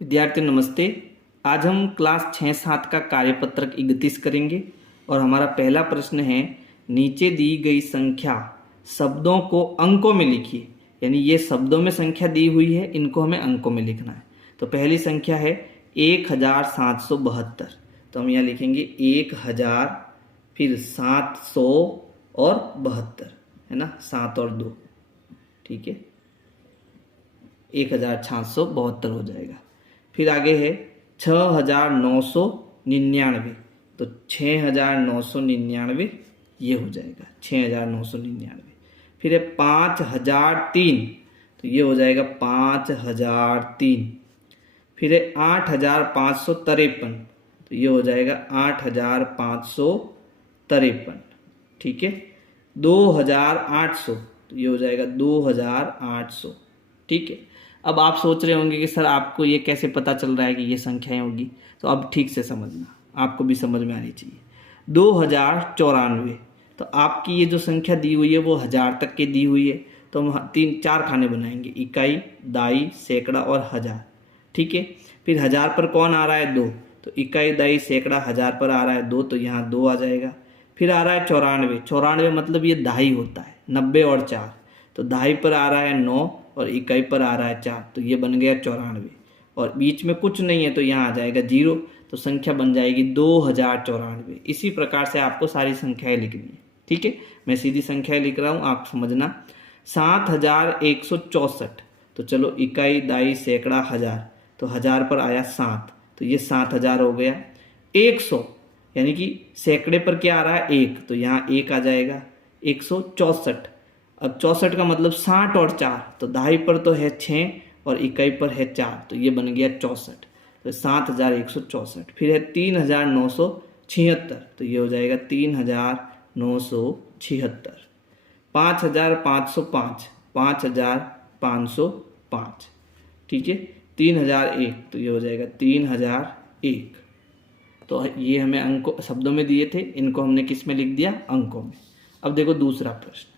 विद्यार्थी नमस्ते। आज हम क्लास 6-7 का कार्यपत्रक 31 करेंगे और हमारा पहला प्रश्न है, नीचे दी गई संख्या शब्दों को अंकों में लिखिए। यानी ये शब्दों में संख्या दी हुई है, इनको हमें अंकों में लिखना है। तो पहली संख्या है 1772। तो हम यहाँ लिखेंगे 1000 फिर 700 और 72, है ना, 7 और 2, ठीक है, 1772 हो जाएगा। फिर आगे है 6999। तो 6999 ये हो जाएगा 6999। फिर है 5003, तो ये हो जाएगा 5003। फिर है 8553, तो ये हो जाएगा 8553, ठीक है। 2800, तो ये हो जाएगा 2800, ठीक है। अब आप सोच रहे होंगे कि सर आपको ये कैसे पता चल रहा है कि ये संख्याएं होगी, तो अब ठीक से समझना, आपको भी समझ में आनी चाहिए। 2094, तो आपकी ये जो संख्या दी हुई है वो 1000 तक की दी हुई है, तो हम 3-4 खाने बनाएंगे, इकाई, दाई, सैकड़ा और हजार, ठीक है। फिर 1000 पर कौन आ रहा है? 2, तो इकाई, दाई, सैकड़ा 1000 पर आ रहा है 2, तो यहाँ 2 आ जाएगा। फिर आ रहा है 94, 94 मतलब ये दहाई होता है, 90 और 4, तो दहाई पर आ रहा है 9 और इकाई पर आ रहा है 4, तो ये बन गया 94। और बीच में कुछ नहीं है तो यहाँ आ जाएगा 0, तो संख्या बन जाएगी 2094। इसी प्रकार से आपको सारी संख्याएं लिखनी है, ठीक है। मैं सीधी संख्याएं लिख रहा हूँ, आप समझना। 7164, तो चलो इकाई, दाई, सैकड़ा, हजार, तो 1000 पर आया 7, तो ये 7000 हो गया। 100 यानी कि सैकड़े पर क्या आ रहा है? 1, तो यहाँ 1 आ जाएगा। 164, अब 64 का मतलब 60 और 4, तो दहाई पर तो है 6 और इकाई पर है 4, तो ये बन गया 64, तो 7164। फिर है 3976, तो ये हो जाएगा 3976। 5505, 5505, ठीक है। 3001, तो ये हो जाएगा 3001। तो ये हमें अंकों शब्दों में दिए थे, इनको हमने किस में लिख दिया? अंकों में। अब देखो दूसरा प्रश्न,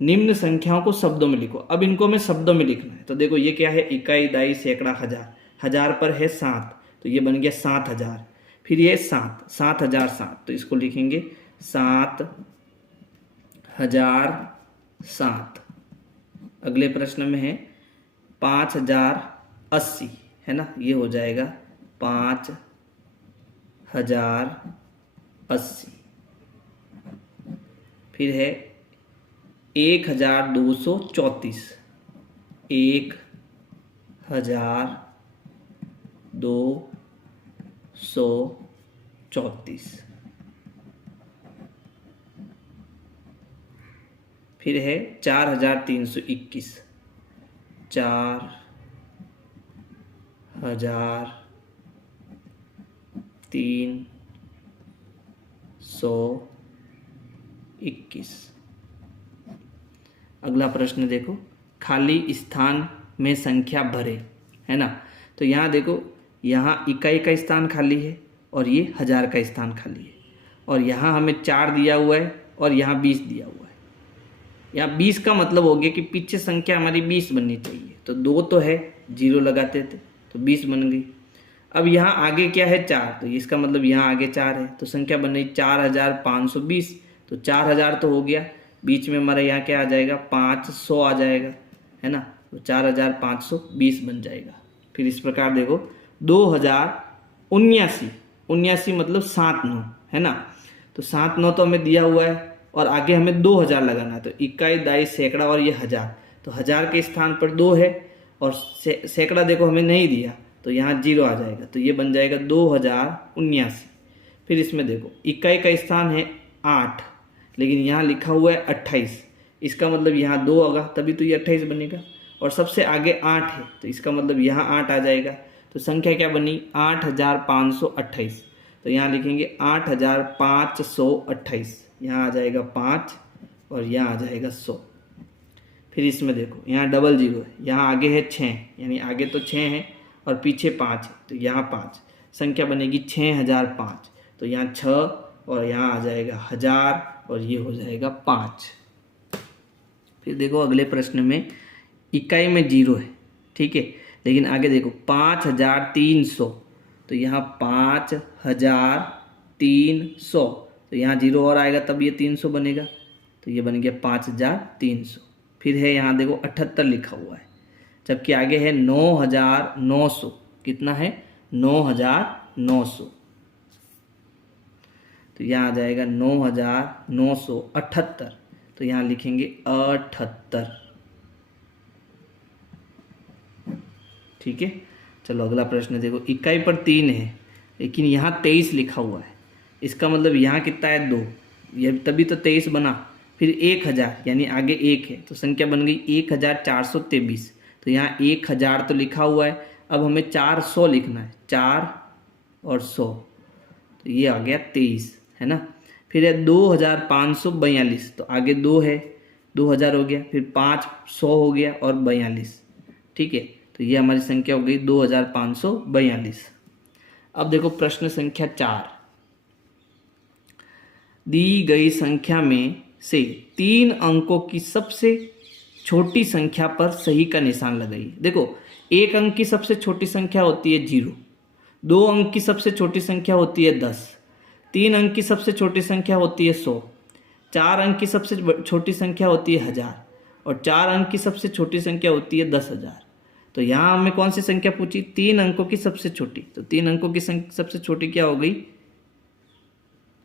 निम्न संख्याओं को शब्दों में लिखो। अब इनको हमें शब्दों में लिखना है। तो देखो ये क्या है? इकाई, दाई, सैकड़ा, हजार। 1000 पर है 7, तो ये बन गया 7000। फिर ये 7, 7007, तो इसको लिखेंगे 7007। अगले प्रश्न में है 5080, है ना, ये हो जाएगा 5080। फिर है 1234, 1234। फिर है 4321, 4321। अगला प्रश्न देखो, खाली स्थान में संख्या भरे, है ना। तो यहाँ देखो, यहाँ इकाई का स्थान खाली है और ये 1000 का स्थान खाली है, और यहाँ हमें 4 दिया हुआ है और यहाँ 20 दिया हुआ है। यहाँ 20 का मतलब हो गया कि पीछे संख्या हमारी 20 बननी चाहिए, तो 2 तो है, 0 लगाते थे तो 20 बन गई। अब यहाँ आगे क्या है? 4, तो इसका मतलब यहाँ आगे 4 है, तो संख्या बन रही 4520, तो 4000 तो हो गया। बीच में हमारा यहाँ क्या आ जाएगा? 500 आ जाएगा, है ना, तो 4520 बन जाएगा। फिर इस प्रकार देखो 2079, 79 मतलब 79, है ना, तो 79 तो हमें दिया हुआ है और आगे हमें 2000 लगाना है, तो इकाई, दाई, सैकड़ा और ये 1000, तो 1000 के स्थान पर 2 है और सैकड़ा देखो हमें नहीं दिया, तो यहाँ 0 आ जाएगा, तो ये बन जाएगा 2079। फिर इसमें देखो इकाई का स्थान है 8, लेकिन यहाँ लिखा हुआ है 28, इसका मतलब यहाँ 2 होगा तभी तो ये 28 बनेगा, और सबसे आगे 8 है, तो इसका मतलब यहाँ 8 आ जाएगा, तो संख्या क्या बनी? 8528। तो यहाँ लिखेंगे 8528, यहाँ आ जाएगा 5 और यहाँ आ जाएगा 100। फिर इसमें देखो यहाँ डबल 0 है, यहाँ आगे है 6, यानी आगे तो 6 है और पीछे 5 है, तो यहाँ 5, संख्या बनेगी 6005, तो यहाँ 6 और यहाँ आ जाएगा 1000 और ये हो जाएगा 5। फिर देखो अगले प्रश्न में इकाई में 0 है, ठीक है, लेकिन आगे देखो 5300, तो यहाँ 5300, तो यहाँ 0 और आएगा तब ये 300 बनेगा, तो ये बन गया 5300। फिर है यहाँ देखो 78 लिखा हुआ है, जबकि आगे है 9900। कितना है? 9900। तो यहाँ आ जाएगा 9978, तो यहाँ लिखेंगे 78। ठीक है, चलो अगला प्रश्न देखो। इकाई पर 3 है लेकिन यहाँ 23 लिखा हुआ है, इसका मतलब यहाँ कितना है? 2, ये तभी तो 23 बना। फिर 1000 यानी आगे 1 है, तो संख्या बन गई 1423। तो यहाँ 1000 तो लिखा हुआ है, अब हमें 400 लिखना है, 4 और 100, तो ये आ गया 23, है ना। फिर है 2542, तो आगे 2 है, 2000 हो गया, फिर 500 हो गया और 42। ठीक है, तो ये हमारी संख्या हो गई 2542। अब देखो प्रश्न संख्या 4, दी गई संख्या में से 3 अंकों की सबसे छोटी संख्या पर सही का निशान लगाइए। देखो 1 अंक की सबसे छोटी संख्या होती है 0, 2 अंक की सबसे छोटी संख्या होती है 10, 3 अंक की सबसे छोटी संख्या होती है 100, 4 अंक की सबसे छोटी संख्या होती है 1000 और 4 अंक की सबसे छोटी संख्या होती है 10,000। तो यहाँ हमें कौन सी संख्या पूछी? 3 अंकों की सबसे छोटी, तो 3 अंकों की सबसे छोटी क्या हो गई?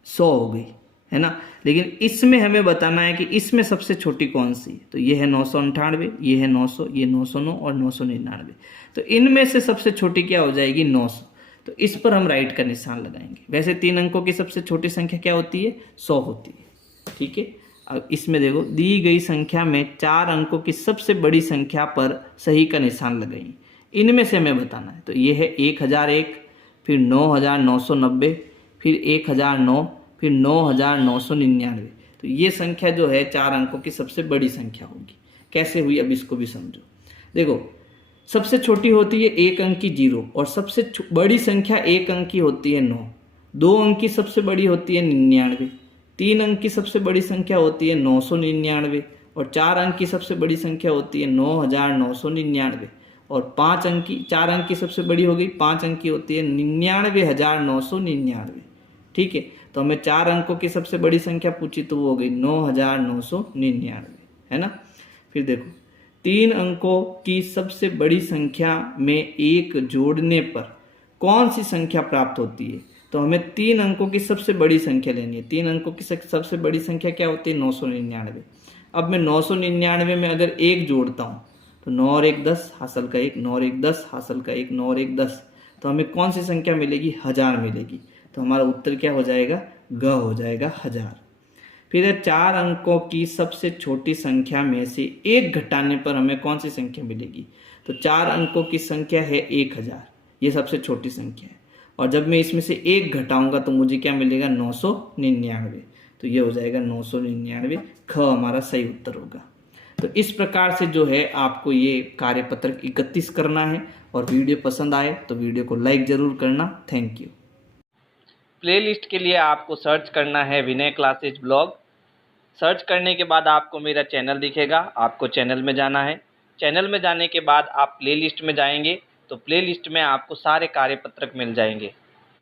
100 हो गई, है ना। लेकिन इसमें हमें बताना है कि इसमें सबसे छोटी कौन सी है, तो ये है 998, ये है 900, ये 909 और 999। तो इनमें से सबसे छोटी क्या हो जाएगी? 900। तो इस पर हम राइट का निशान लगाएंगे। वैसे 3 अंकों की सबसे छोटी संख्या क्या होती है? 100 होती है। ठीक है, अब इसमें देखो दी गई संख्या में 4 अंकों की सबसे बड़ी संख्या पर सही का निशान लगाइए। इनमें से हमें बताना है, तो ये है 1001, फिर 9990, फिर 1009, फिर 9999। तो ये संख्या जो है 4 अंकों की सबसे बड़ी संख्या होगी। कैसे हुई अब इसको भी समझो। देखो सबसे छोटी होती है 1 अंक की 0 और सबसे बड़ी संख्या 1 अंक की होती है 9, 2 अंक की सबसे बड़ी होती है 99, 3 अंक की सबसे बड़ी संख्या होती है 999 और 4 अंक की सबसे बड़ी संख्या होती है 9999 और 4 अंक की सबसे बड़ी हो गई 5 अंक की होती है 99,999। ठीक है, तो हमें 4 अंकों की सबसे बड़ी संख्या पूछी तो वो हो गई 9,999, है ना। फिर देखो 3 अंकों की सबसे बड़ी संख्या में 1 जोड़ने पर कौन सी संख्या प्राप्त होती है? तो हमें 3 अंकों की सबसे बड़ी संख्या लेनी है। 3 अंकों की सबसे बड़ी संख्या क्या होती है? 999। अब मैं 999 में अगर 1 जोड़ता हूँ तो 9 और 1 10 हासिल का 1, 9 और 1 10 हासिल का 1, 9 और 1 10, तो हमें कौन सी संख्या मिलेगी? 1000 मिलेगी। तो हमारा उत्तर क्या हो जाएगा? ग हो जाएगा 1000। फिर 4 अंकों की सबसे छोटी संख्या में से 1 घटाने पर हमें कौन सी संख्या मिलेगी? तो 4 अंकों की संख्या है 1000, ये सबसे छोटी संख्या है, और जब मैं इसमें से 1 घटाऊंगा तो मुझे क्या मिलेगा? 999। तो ये हो जाएगा 999, ख हमारा सही उत्तर होगा। तो इस प्रकार से जो है आपको ये कार्यपत्रक 31 करना है, और वीडियो पसंद आए तो वीडियो को लाइक ज़रूर करना। Thank you. प्लेलिस्ट के लिए आपको सर्च करना है विनय क्लासेज ब्लॉग। सर्च करने के बाद आपको मेरा चैनल दिखेगा, आपको चैनल में जाना है। चैनल में जाने के बाद आप प्लेलिस्ट में जाएंगे तो प्लेलिस्ट में आपको सारे कार्यपत्रक मिल जाएंगे।